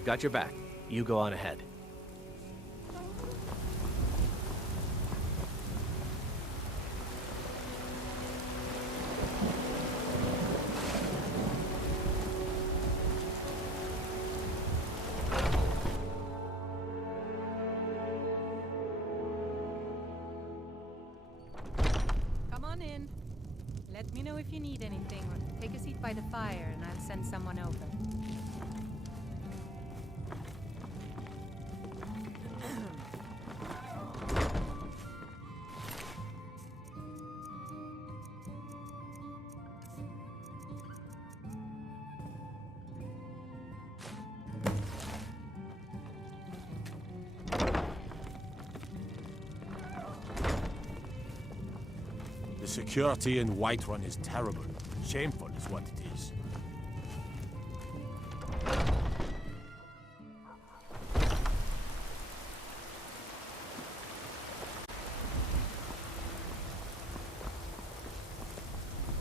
I've got your back. You go on ahead. Come on in. Let me know if you need anything, or take a seat by the fire and I'll send someone over. The security in Whiterun is terrible. Shameful is what it is.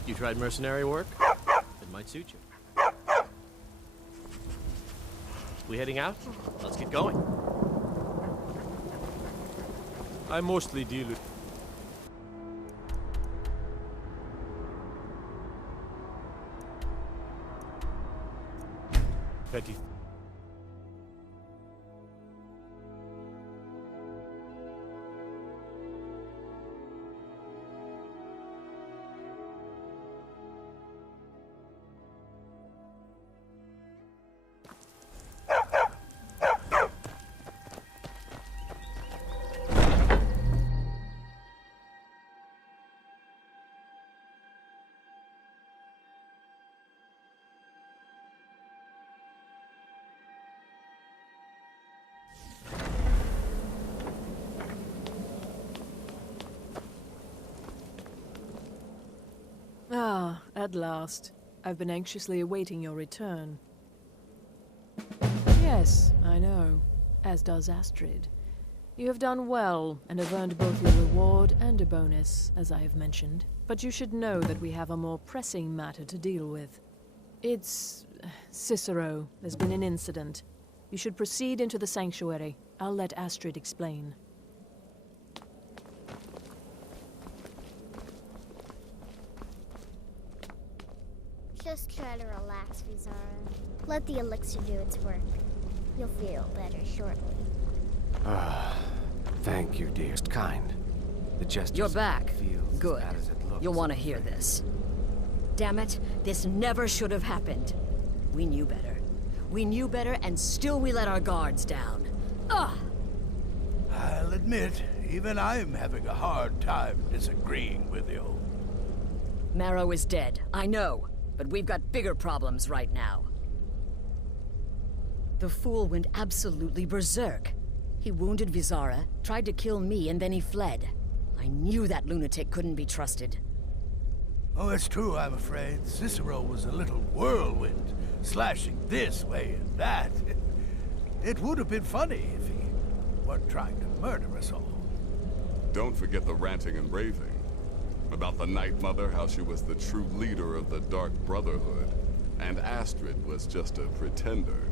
You tried mercenary work? It might suit you. We heading out? Let's get going. I mostly deal with... petty... Ah, at last. I've been anxiously awaiting your return. Yes, I know. As does Astrid. You have done well, and have earned both your reward and a bonus, as I have mentioned. But you should know that we have a more pressing matter to deal with. It's... Cicero. There's been an incident. You should proceed into the sanctuary. I'll let Astrid explain. Just try to relax, Vizara. Let the elixir do its work. You'll feel better shortly. Thank you, dearest kind. The gesture. You're back. Feels Good. As bad as it looks. You'll want to hear this. Damn it, this never should have happened. We knew better. We knew better, and still we let our guards down. Ugh! I'll admit, even I'm having a hard time disagreeing with you. Marrow is dead, I know. But we've got bigger problems right now. The fool went absolutely berserk. He wounded Vizara, tried to kill me, and then he fled. I knew that lunatic couldn't be trusted. Oh, it's true, I'm afraid. Cicero was a little whirlwind, slashing this way and that. It would have been funny if he weren't trying to murder us all. Don't forget the ranting and raving. About the Night Mother, how she was the true leader of the Dark Brotherhood, and Astrid was just a pretender.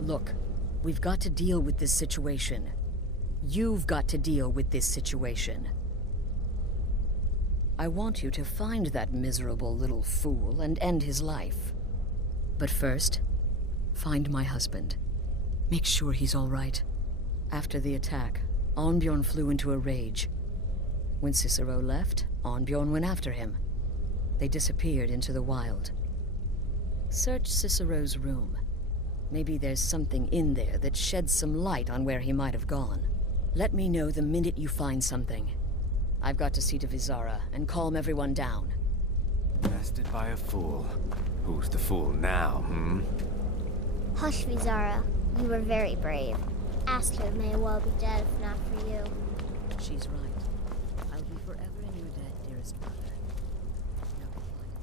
Look, we've got to deal with this situation. You've got to deal with this situation. I want you to find that miserable little fool and end his life. But first, find my husband. Make sure he's all right. After the attack, Arnbjorn flew into a rage. When Cicero left, Arnbjorn went after him. They disappeared into the wild. Search Cicero's room. Maybe there's something in there that sheds some light on where he might have gone. Let me know the minute you find something. I've got to see to Vizara and calm everyone down. Bested by a fool. Who's the fool now, hmm? Hush, Vizara. You were very brave. Astrid may well be dead if not for you. She's right. I'll be forever in your debt, dearest mother. Now be quiet.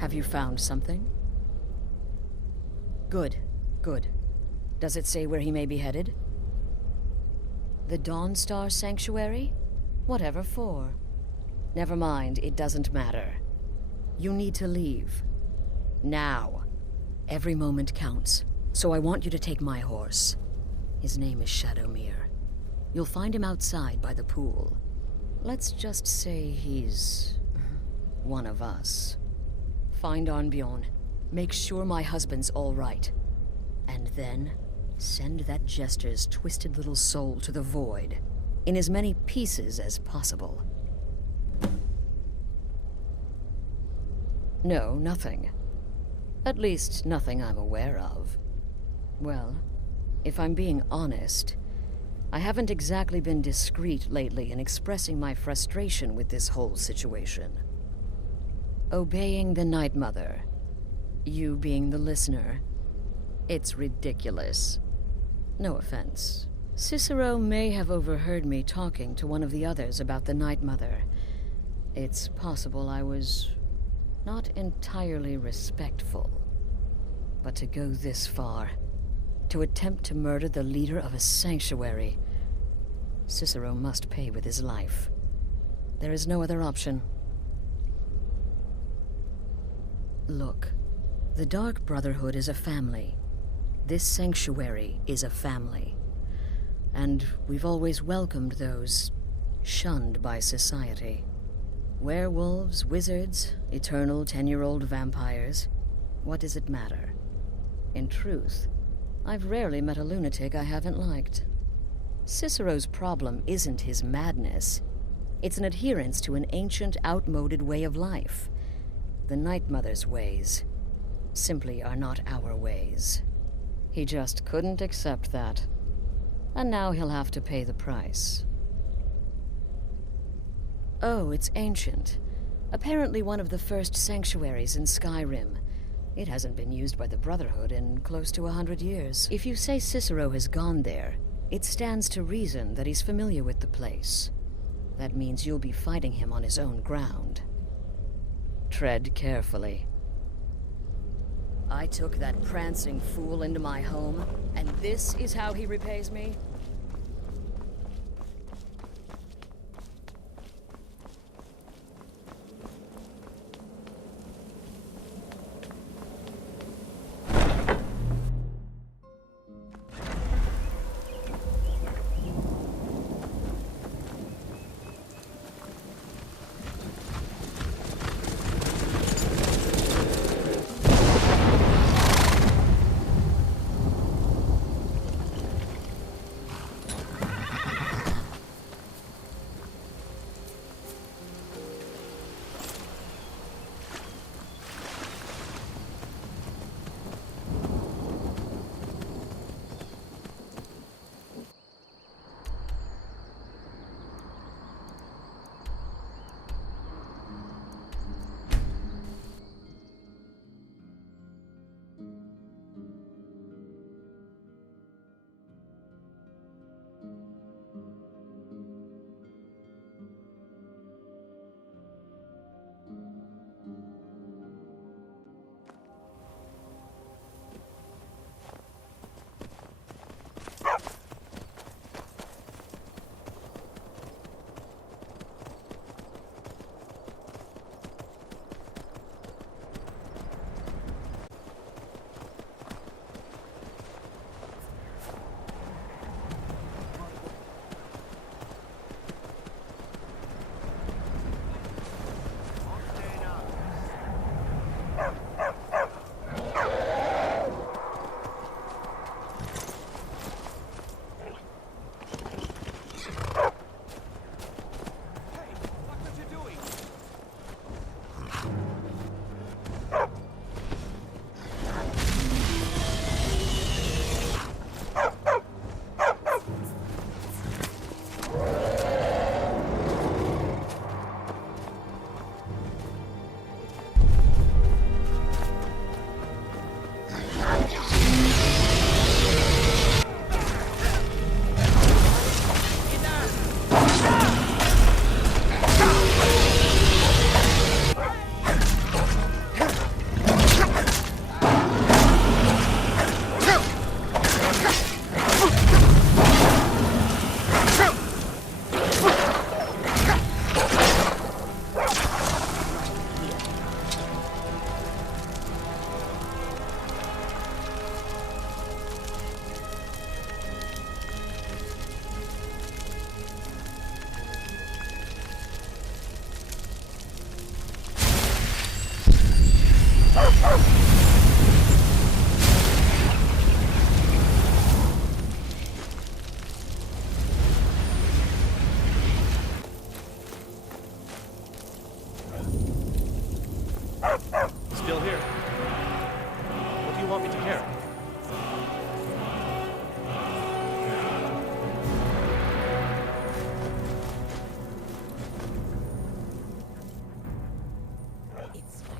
Have you found something? Good, good. Does it say where he may be headed? The Dawnstar Sanctuary? Whatever for. Never mind, it doesn't matter. You need to leave. Now. Every moment counts, so I want you to take my horse. His name is Shadowmere. You'll find him outside by the pool. Let's just say he's one of us. Find Arnbjorn. Make sure my husband's all right. And then send that jester's twisted little soul to the void, in as many pieces as possible. No, nothing. At least, nothing I'm aware of. Well, if I'm being honest, I haven't exactly been discreet lately in expressing my frustration with this whole situation. Obeying the Night Mother, you being the listener, it's ridiculous. No offense. Cicero may have overheard me talking to one of the others about the Night Mother. It's possible I was not entirely respectful. But to go this far, to attempt to murder the leader of a sanctuary, Cicero must pay with his life. There is no other option. Look, the Dark Brotherhood is a family. This sanctuary is a family. And we've always welcomed those shunned by society. Werewolves, wizards, eternal 10-year-old vampires. What does it matter? In truth, I've rarely met a lunatic I haven't liked. Cicero's problem isn't his madness. It's an adherence to an ancient, outmoded way of life. The Night Mother's ways simply are not our ways. He just couldn't accept that. And now he'll have to pay the price. Oh, it's ancient. Apparently one of the first sanctuaries in Skyrim. It hasn't been used by the Brotherhood in close to 100 years. If you say Cicero has gone there, it stands to reason that he's familiar with the place. That means you'll be fighting him on his own ground. Tread carefully. I took that prancing fool into my home, and this is how he repays me? Still here. What do you want me to carry?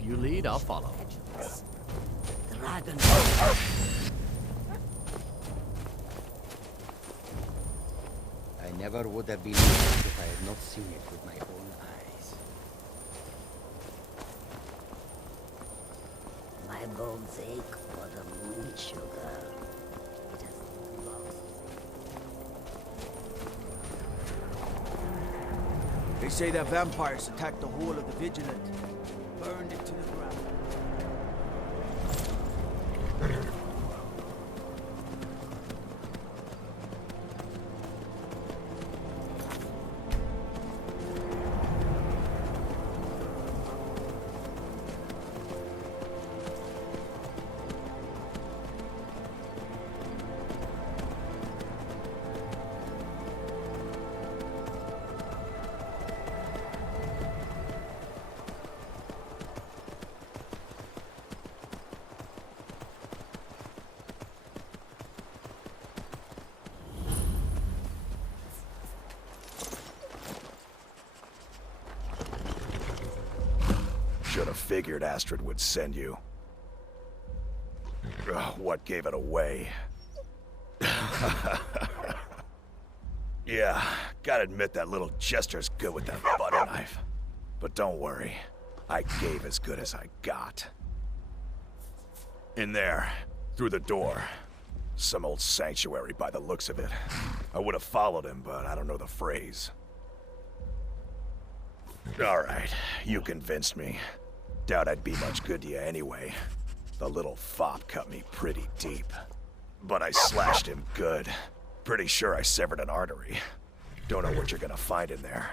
You lead, I'll follow. Dragon. I never would have believed it if I had not seen it with my own eyes. My bones ache for the moon sugar. It has lost. They say that vampires attacked the whole of the Vigilant, burned it to the ground. Should have figured Astrid would send you. Ugh, what gave it away? Yeah, gotta admit that little Jester's good with that butter knife. But don't worry, I gave as good as I got. In there, through the door. Some old sanctuary by the looks of it. I would have followed him, but I don't know the phrase. Alright, you convinced me. Doubt I'd be much good to you anyway. The little fop cut me pretty deep. But I slashed him good. Pretty sure I severed an artery. Don't know what you're gonna find in there.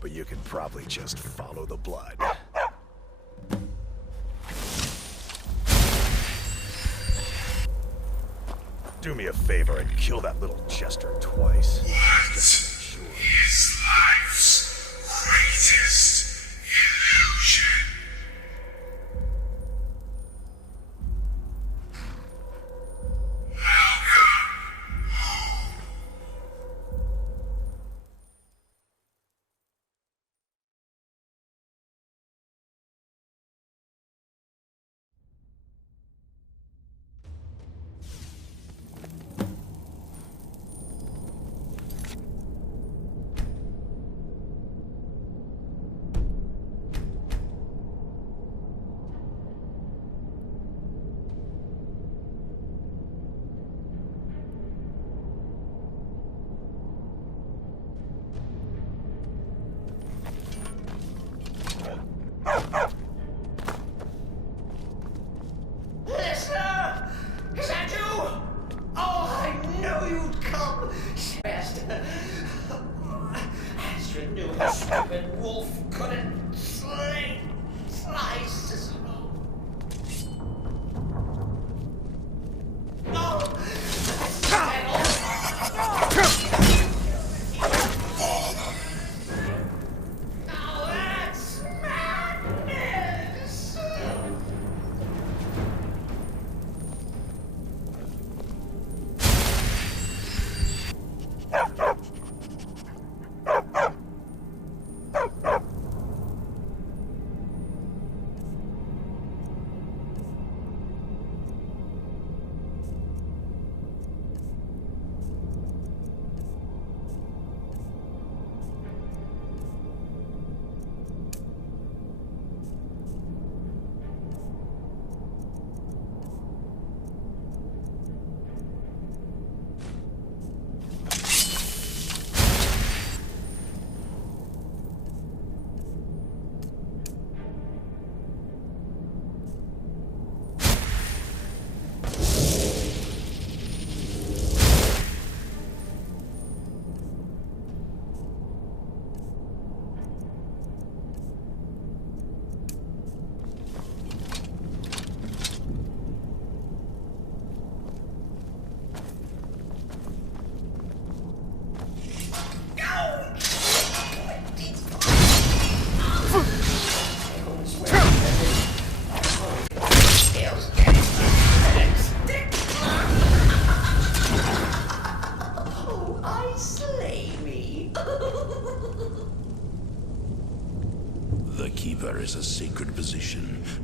But you can probably just follow the blood. Do me a favor and kill that little Jester twice. Just to make sure. Is life's greatest illusion.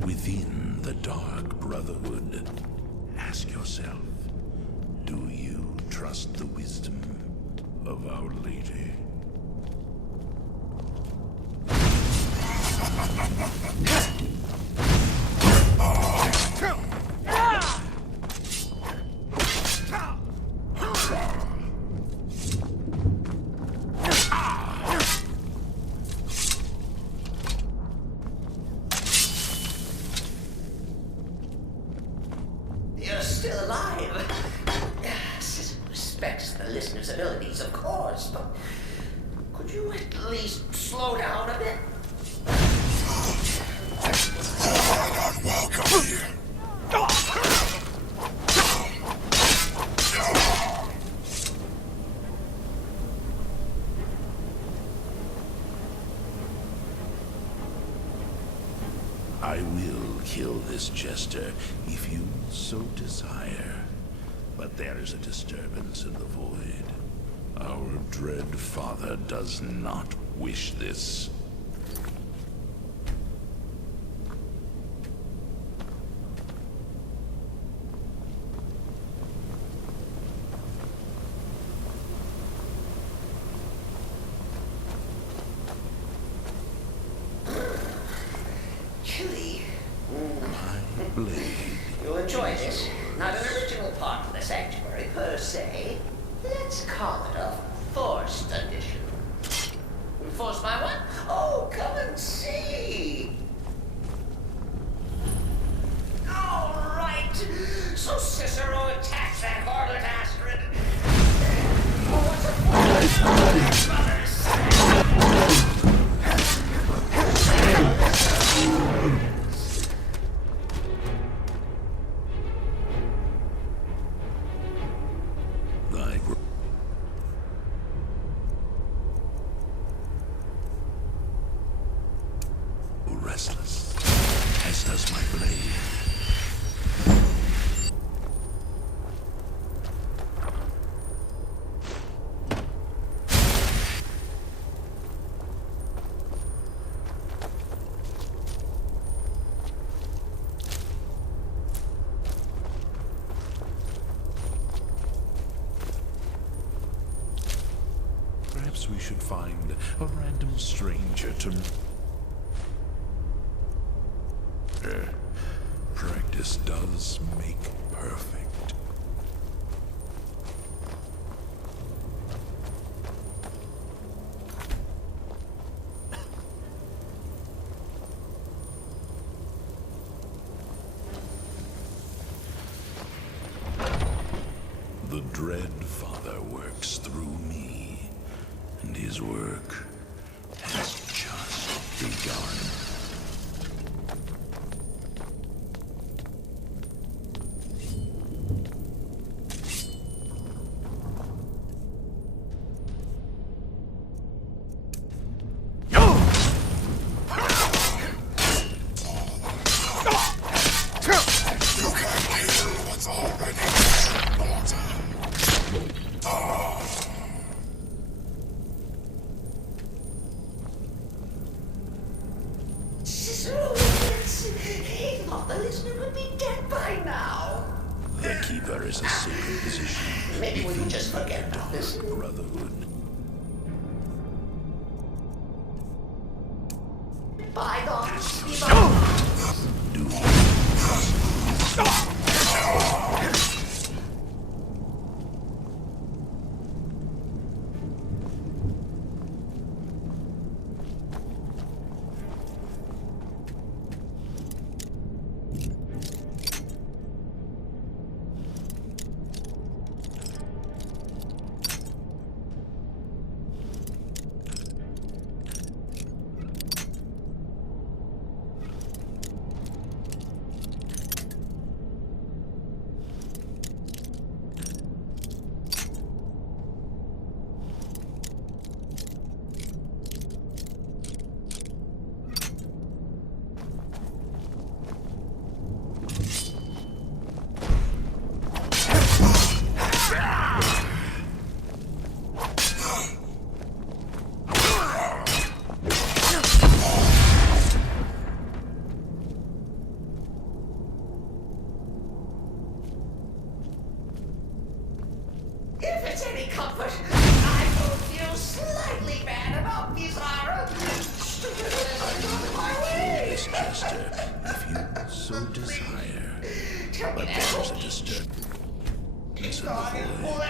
within the Dark Brotherhood. Ask yourself, do you trust the wisdom of Our Lady? You're still alive. Respects the listener's abilities, of course, but could you at least slow down a bit? You're not welcome here. I will kill this jester if you so desire. But there is a disturbance in the void. Our dread father does not wish this. Chilly. My blade. You'll enjoy this. Not an original part of the sanctuary, per se. Let's call it a forced addition. Forced by what? Oh, come and see! All right. So Cicero attacked that harlot Astrid. What's a Thy restless, as does my blade. Perhaps we should find a random stranger to... Practice does make perfect. The Dread Father works through me, and his work has just begun. Cicero, he thought the listener would be dead by now. The Keeper is a sacred position. Maybe we can just forget about this. Brotherhood. Bygones be bygones. Do comfort. I will feel slightly bad about Bizarre. Stupid on my way. This Chester, if you so desire. But there's a disturbance in the void.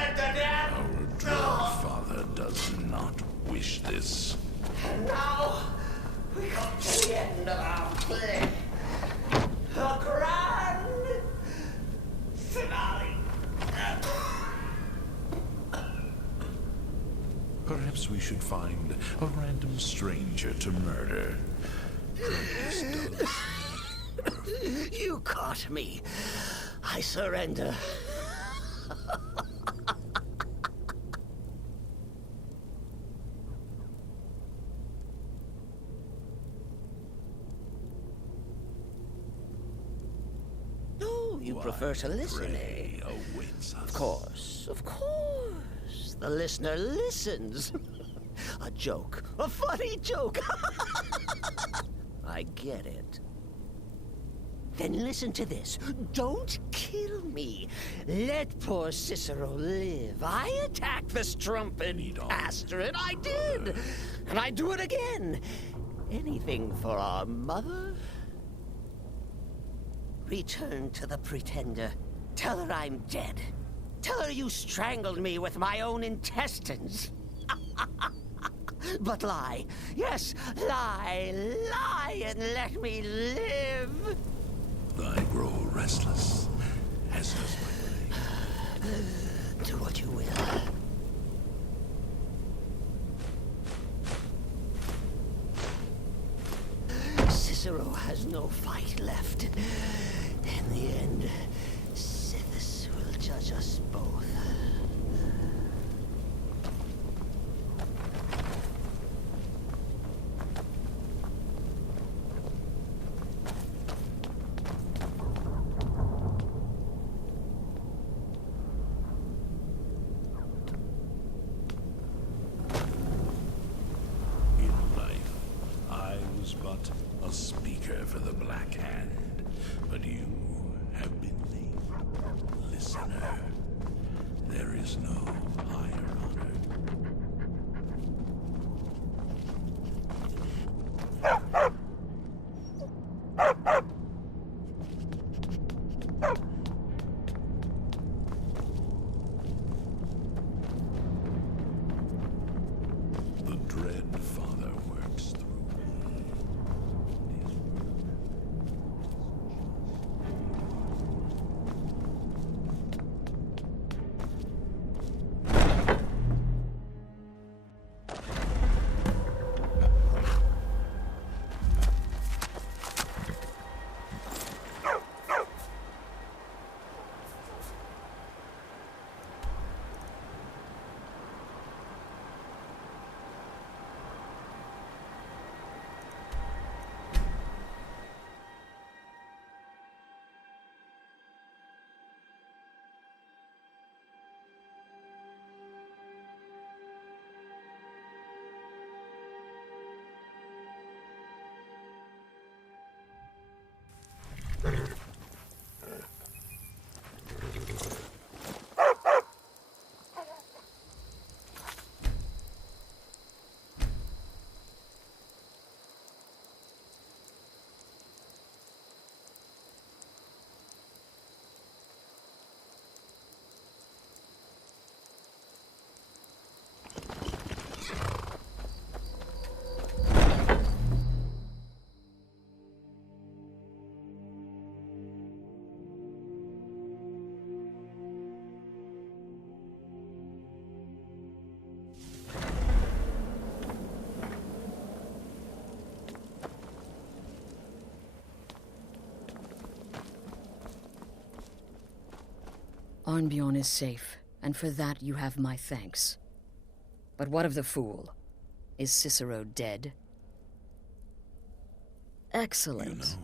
Our dread father does not wish this. And now, we come to the end of our play. The grand finale. Perhaps we should find a random stranger to murder. You caught me. I surrender. No, you prefer to listen, eh? Of course, of course. The listener listens. A joke. A funny joke. I get it. Then listen to this. Don't kill me. Let poor Cicero live. I attacked the strumpet Astrid. I did. And I do it again. Anything for our mother? Return to the Pretender. Tell her I'm dead. Tell her you strangled me with my own intestines. But lie. Yes, lie. Lie and let me live. I grow restless, as does my brain. Do what you will. Cicero has no fight left. In the end, Sithis will judge us both. A speaker for the Black Hand, but you have been the listener. There is no higher honor. The dread father works through. Arnbjorn is safe, and for that you have my thanks. But what of the fool? Is Cicero dead? Excellent.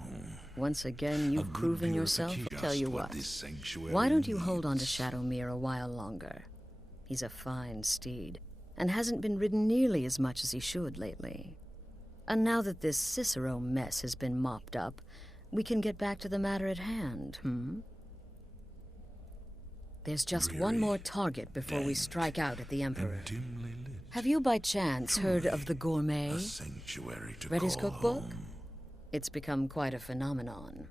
Once again, you've proven yourself. Tell you what. Why don't you hold on to Shadowmere a while longer? He's a fine steed, and hasn't been ridden nearly as much as he should lately. And now that this Cicero mess has been mopped up, we can get back to the matter at hand, There's just one more target before we strike out at the Emperor. Have you by chance heard of the Gourmet? A sanctuary to Read his call cookbook? home. It's become quite a phenomenon.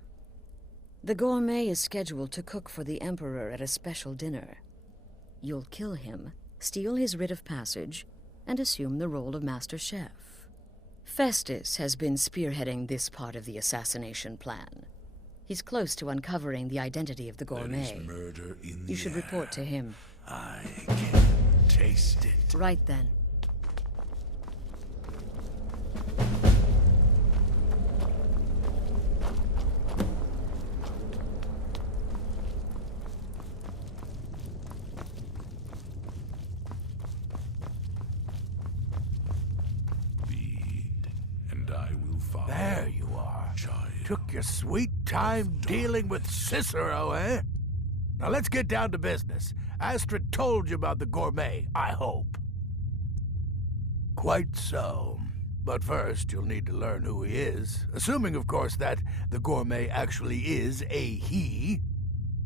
The Gourmet is scheduled to cook for the Emperor at a special dinner. You'll kill him, steal his writ of passage, and assume the role of Master Chef. Festus has been spearheading this part of the assassination plan. He's close to uncovering the identity of the Gourmet. There is murder in You the should air. report to him. I can taste it. Right then. And I will follow. There you are. Child. Took your sweet time dealing with Cicero, eh? Now let's get down to business. Astrid told you about the Gourmet, I hope. Quite so. But first, you'll need to learn who he is. Assuming, of course, that the Gourmet actually is a he.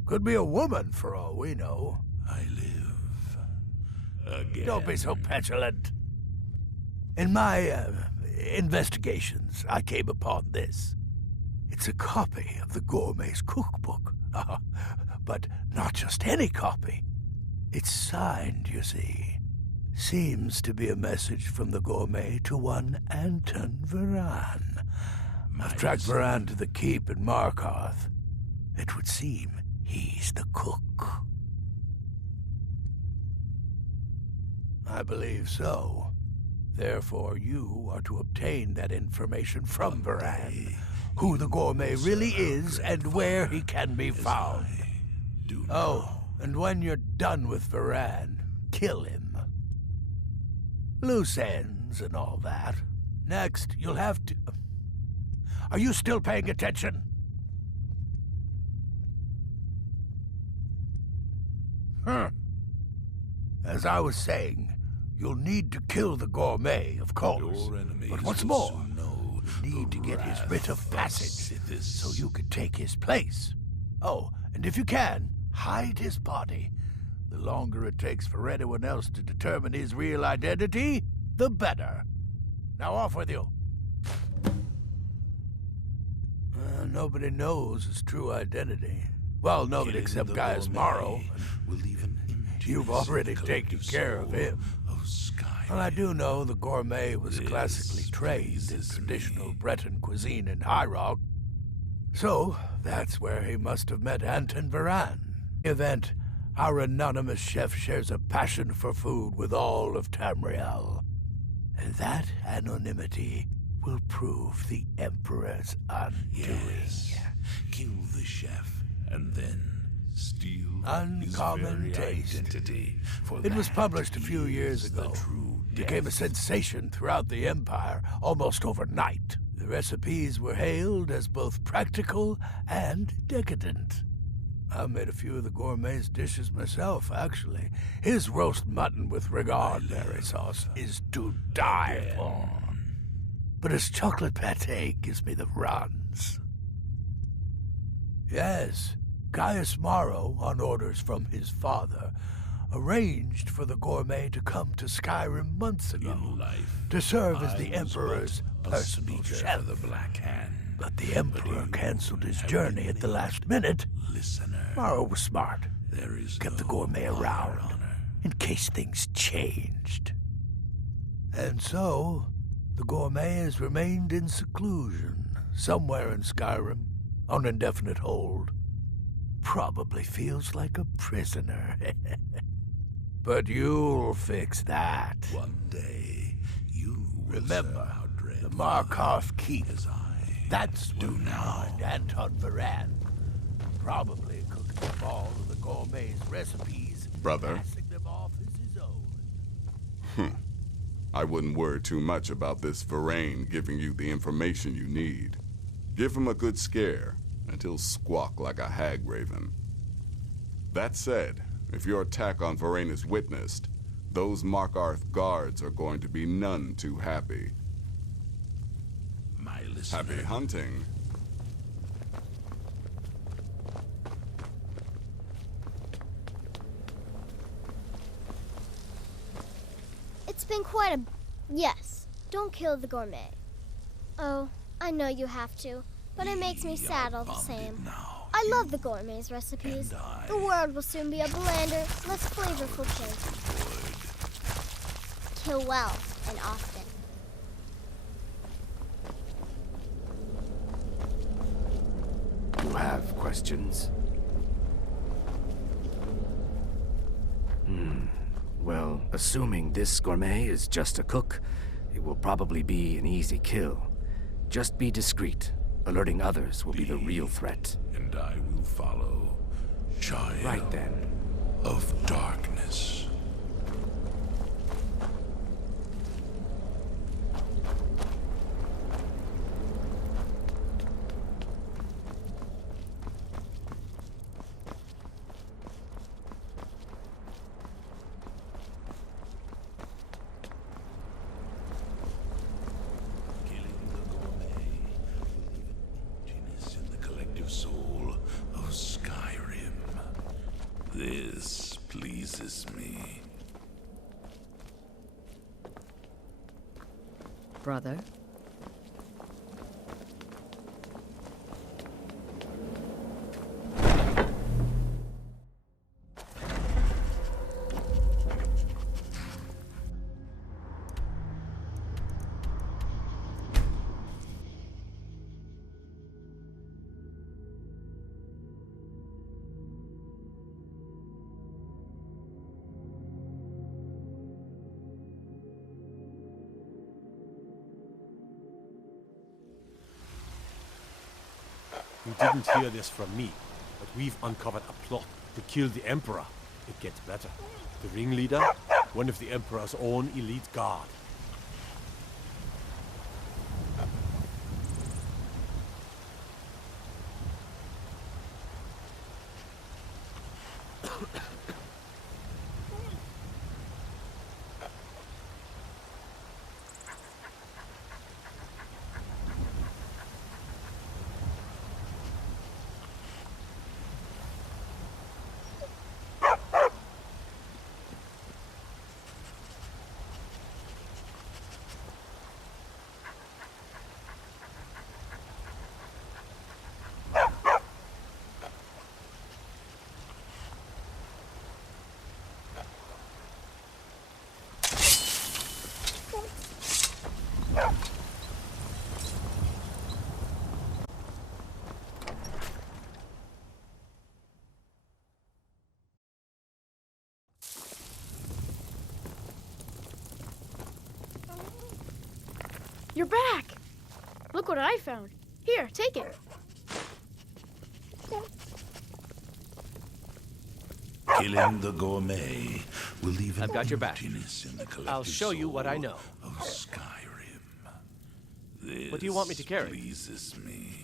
Could be a woman, for all we know. I live again. Don't be so petulant. In my investigations, I came upon this. It's a copy of the Gourmet's cookbook. But not just any copy. It's signed, you see. Seems to be a message from the Gourmet to one Anton Varan. I've tracked Varan to the keep in Markarth. It would seem he's the cook. I believe so. Therefore, you are to obtain that information from Varan. Who the Gourmet really is and where he can be found. Oh, and when you're done with Varan, kill him. Loose ends and all that. Next, you'll have to... Are you still paying attention? As I was saying, you'll need to kill the Gourmet, of course. But what's more, you need to get his writ of passage so you can take his place. Oh, and if you can, hide his body. The longer it takes for anyone else to determine his real identity, the better. Now off with you. Nobody knows his true identity. Well, nobody except Gaius Morrow. You've already taken care of him. Well, I do know the Gourmet was classically trained in traditional Breton cuisine in High Rock. So, that's where he must have met Anton Varan. In the event, our anonymous chef shares a passion for food with all of Tamriel. And that anonymity will prove the Emperor's undoing. Yes. Kill the chef, and then steal Uncommon his very taste. identity. For It was that published a few years is the ago. true Became a death. sensation throughout the Empire almost overnight. The recipes were hailed as both practical and decadent. I made a few of the Gourmet's dishes myself, actually. His roast mutton with regard berry sauce is to die for. But his chocolate pate gives me the runs. Yes, Gaius Morrow, on orders from his father, arranged for the Gourmet to come to Skyrim months ago to serve as the Emperor's personal chef. The Black Hand. But the Emperor canceled his journey at the last minute. Morrow was smart. Kept the Gourmet around in case things changed. And so, the Gourmet has remained in seclusion, somewhere in Skyrim, on indefinite hold. Probably feels like a prisoner. But you'll fix that. One day, you will Remember, the Markarth Keep. That's where we find Anton Varan. Probably cooking up all of the Gourmet's recipes. Brother. Passing them off as his own. I wouldn't worry too much about this Varan giving you the information you need. Give him a good scare, and he'll squawk like a hag raven. That said, if your attack on Varan is witnessed, those Markarth guards are going to be none too happy. My listener. Happy hunting. been quite a... Yes, don't kill the gourmet. Oh, I know you have to, but it makes me sad all the same. I love the gourmet's recipes. The world will soon be a blander, less flavorful place. Kill well and often. You have questions? Well, assuming this gourmet is just a cook, it will probably be an easy kill. Just be discreet. Alerting others will be the real threat. And I will follow. Child Right then. of darkness. Soul of Skyrim. This pleases me. Brother? You didn't hear this from me, but we've uncovered a plot to kill the Emperor. It gets better. The ringleader, one of the Emperor's own elite guard. You're back! Look what I found. Here, take it. Killing the gourmet will leave an I've got your back. emptiness in the collective I'll show you what I know. Of Skyrim. This What do you want me to carry? Pleases me.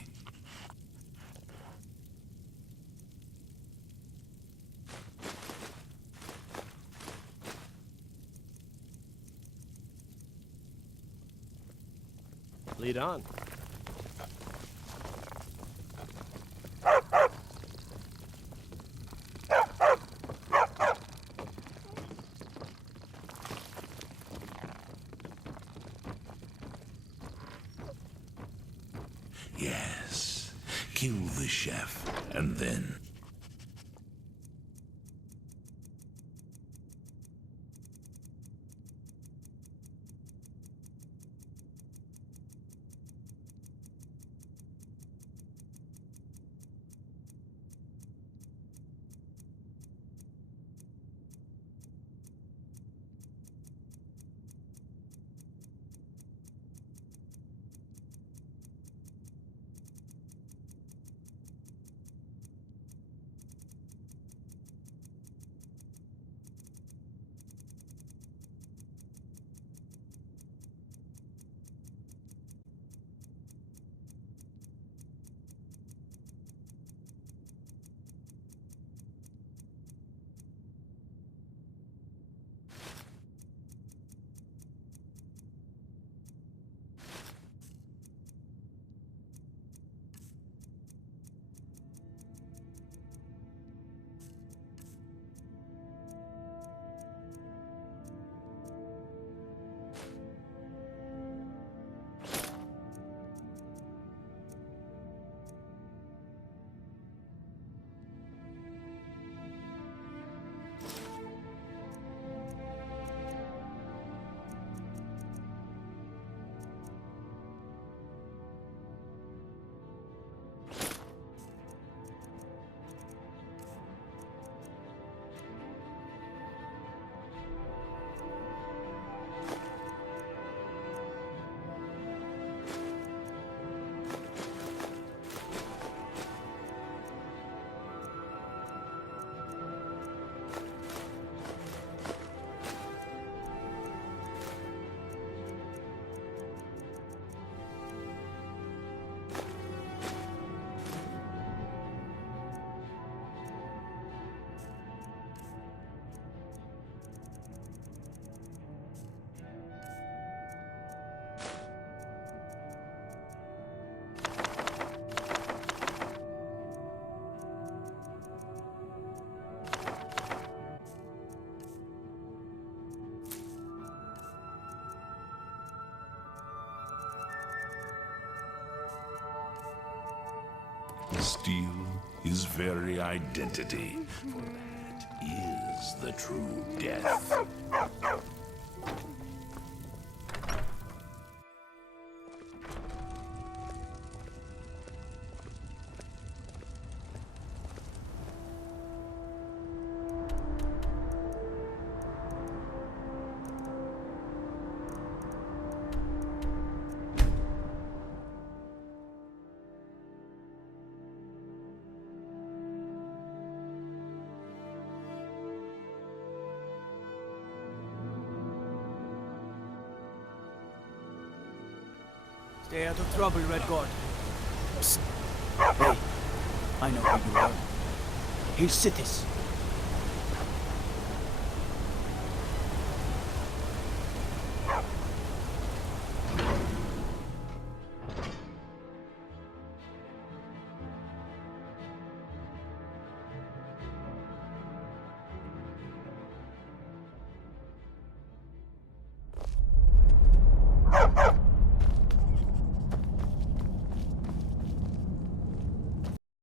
Lead on. Yes. Kill the chef, and then... steal his very identity, for that is the true death. Stay out of trouble, Redguard. Psst. Hey, I know who you are. Here's Sithis.